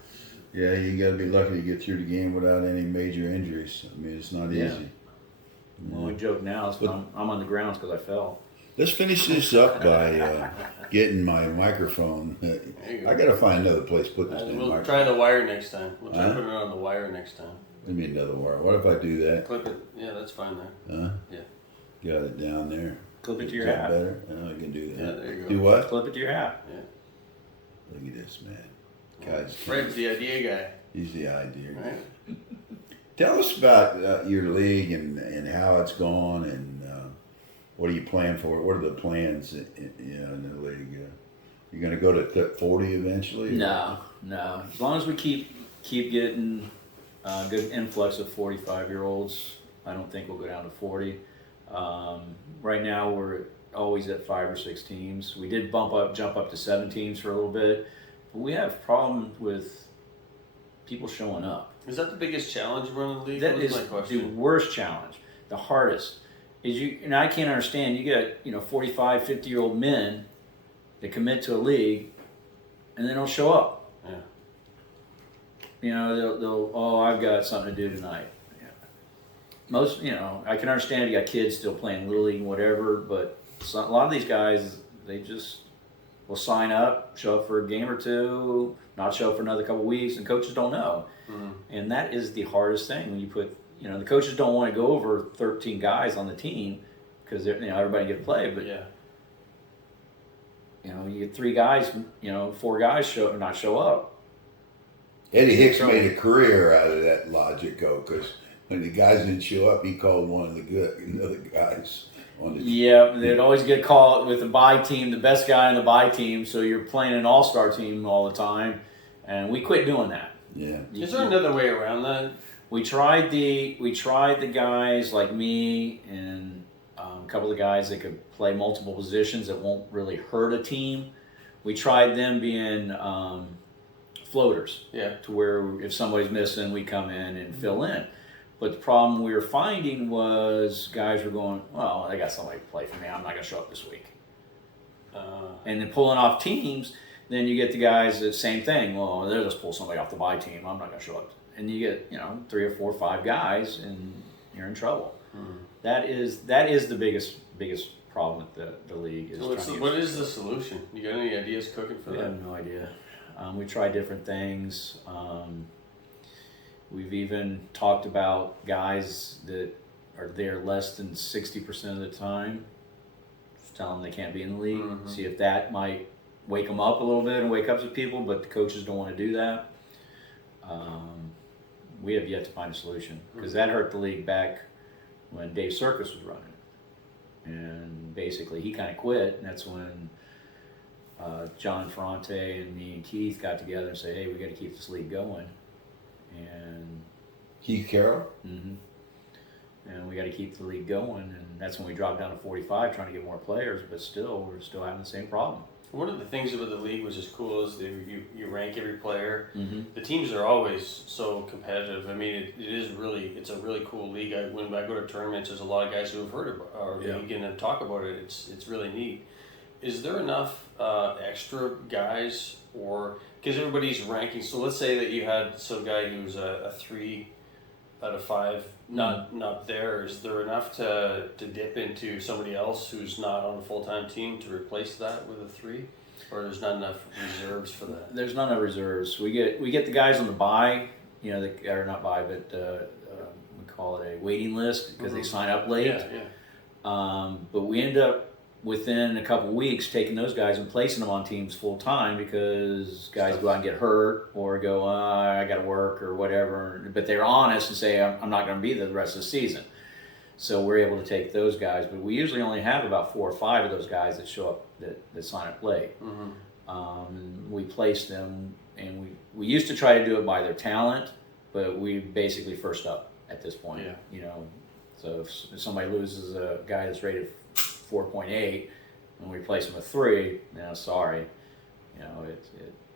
Yeah, you got to be lucky to get through the game without any major injuries. It's not easy. Well, we joke now, is I'm on the grounds because I fell. Let's finish this up by getting my microphone. I got to find another place to put this damn We'll microphone. try the wire next time. We'll try Huh? putting it on the wire next time. Give me another wire. What if I do that? Clip it. Yeah, that's fine there. Huh? Yeah. Got it down there. Clip it to Is your that hat. better? Oh, I can do that. Yeah, there you go. Do what? Clip it to your hat. Yeah. Look at this, man. Guy's Fred's the idea guy, He's the idea. right? Tell us about your league and how it's gone, and what are you planning for? What are the plans in the league? You're going to go to 40 eventually? No. As long as we keep getting a good influx of 45-year-olds, I don't think we'll go down to 40. Right now, we're always at 5 or 6 teams. We did jump up to 7 teams for a little bit, but we have problems with people showing up. Is that the biggest challenge running the league? That was is my the question. worst challenge, the hardest. Is and I can't understand, you got 45, 50-year-old men that commit to a league and they don't show up. Yeah. They'll I've got something to do tonight. Yeah. Most, I can understand if you got kids still playing Little League and whatever, but a lot of these guys, they just will sign up, show up for a game or two, not show up for another couple weeks, and coaches don't know. And that is the hardest thing when you put, the coaches don't want to go over 13 guys on the team because everybody get to play, but Yeah. you get 3 guys, 4 guys not show up. Eddie Hicks made a career out of that logic, though, because when the guys didn't show up, he called one of the other guys on the team. Yeah, they'd always get called with the bye team, the best guy on the bye team. So you're playing an all-star team all the time, and we quit doing that. Yeah. Is there another way around that? We tried the guys like me and a couple of guys that could play multiple positions that won't really hurt a team. We tried them being floaters. Yeah. To where if somebody's missing, we come in and fill in. But the problem we were finding was guys were going, well, I got somebody to play for me. I'm not going to show up this week. And then pulling off teams, then you get the guys that same thing. Well, they'll just pull somebody off the bye team. I'm not going to show up. And you get 3 or 4 or 5 guys, and you're in trouble. Mm-hmm. That is the biggest problem with the league. Is what is the solution? You got any ideas cooking for that? I have no idea. We tried different things. We've even talked about guys that are there less than 60% of the time. Just tell them they can't be in the league. Mm-hmm. See if that might wake them up a little bit and wake up some people, but the coaches don't want to do that. We have yet to find a solution because that hurt the league back when Dave Circus was running it. And basically he kind of quit, and that's when John Ferrante and me and Keith got together and said, hey, we got to keep this league going. And Keith Carroll? Mm-hmm. And we got to keep the league going, and that's when we dropped down to 45, trying to get more players, but we're still having the same problem. One of the things about the league which is cool is that you rank every player. Mm-hmm. The teams are always so competitive. I mean, it's a really cool league. When I go to tournaments, there's a lot of guys who have heard about our league and talk about it. It's really neat. Is there enough extra guys, or because everybody's ranking? So let's say that you had some guy who's a 3 out of 5, not there. Is there enough to dip into somebody else who's not on a full-time team to replace that with a 3, or there's not enough reserves for that? There's not enough reserves. We get the guys on the bye, or not bye, but we call it a waiting list because they sign up late. Yeah. But we end up within a couple of weeks taking those guys and placing them on teams full time because guys go out and get hurt or go, I got to work or whatever. But they're honest and say, I'm not going to be there the rest of the season. So we're able to take those guys. But we usually only have about 4 or 5 of those guys that show up that sign up late. Mm-hmm. We place them, and we used to try to do it by their talent, but we basically first up at this point. Yeah. So if somebody loses a guy that's rated 4.8 and we replace him with 3, sorry.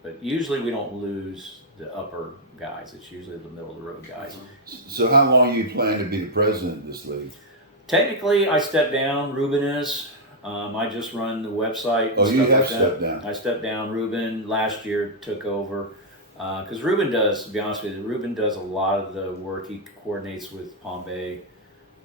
But usually we don't lose the upper guys. It's usually the middle of the road guys. So how long you plan to be the president of this league? Technically, I stepped down. Ruben is. I just run the website. Oh, you have stepped down. I stepped down. Ruben last year took over. Because Ruben does, to be honest with you, Ruben does a lot of the work. He coordinates with Palm Bay,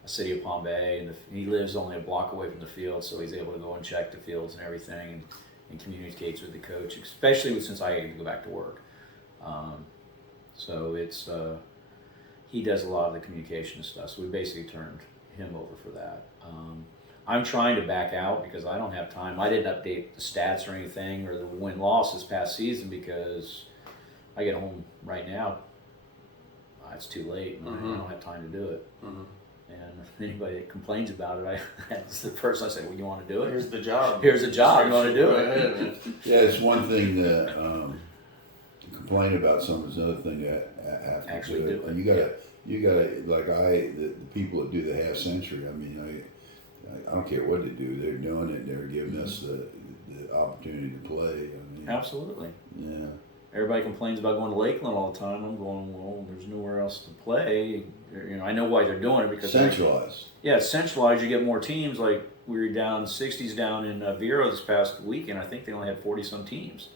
the city of Palm Bay, and he lives only a block away from the field, so he's able to go and check the fields and everything, and communicates with the coach, especially since I had to go back to work. So it's he does a lot of the communication stuff. So we basically turned him over for that. I'm trying to back out because I don't have time. I didn't update the stats or anything or the win-loss this past season because I get home right now. It's too late, and I don't have time to do it. Mm-hmm. And if anybody that complains about it, that's the person I say, well, you want to do it? Here's the job. Here's the job. You want to do it? Yeah, it's one thing to complain about something. It's another thing to have to actually do it. And you gotta like the people that do the half century. I mean, I don't care what they do. They're doing it. They're giving us the opportunity to play. I mean, absolutely. Yeah. Everybody complains about going to Lakeland all the time. I'm going, well, there's nowhere else to play. I know why they're doing it because centralized. Yeah, centralized. You get more teams. Like we were down 60s down in Vero this past weekend. I think they only had 40 some teams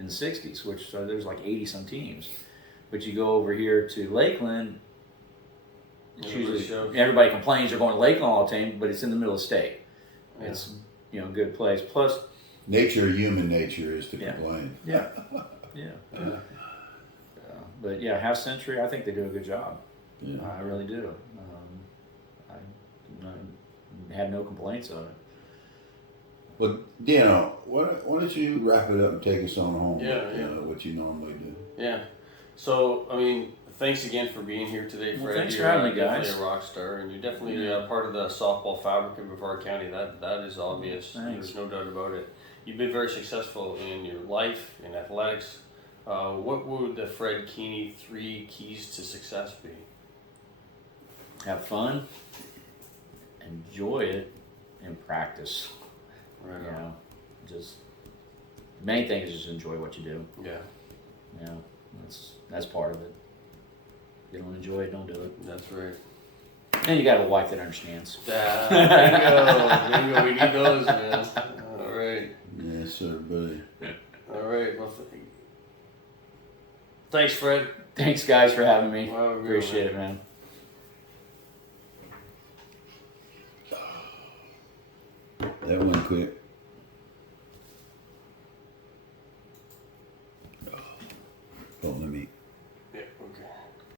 in the 60s, which there's like 80 some teams. But you go over here to Lakeland. Everybody complains they're going to Lakeland all the time, but it's in the middle of the state. Yeah. It's a good place. Plus, human nature is to complain. Yeah. Yeah. But yeah, half century, I think they do a good job. Yeah. I really do. I have no complaints on it. Well, Dano, why don't you wrap it up and take us on home? Yeah. What you normally do. Yeah. So, I mean, thanks again for being here today, Fred. Well, thanks for You're having me, definitely guys. a rock star, and you're definitely part of the softball fabric of Brevard County. That is obvious. Thanks. There's no doubt about it. You've been very successful in your life, in athletics. What would the Fred Keeney 3 keys to success be? Have fun, enjoy it, and practice. Right You on. know, just the main thing is just enjoy what you do. Yeah, You know, that's part of it. If you don't enjoy it, don't do it. that's right. And you got a wife that understands. Bingo. We need those, man. All right. Yes, sir, buddy. All right. Well, thanks, Fred. Thanks, guys, for having me. Wow, Appreciate it, man. That went quick.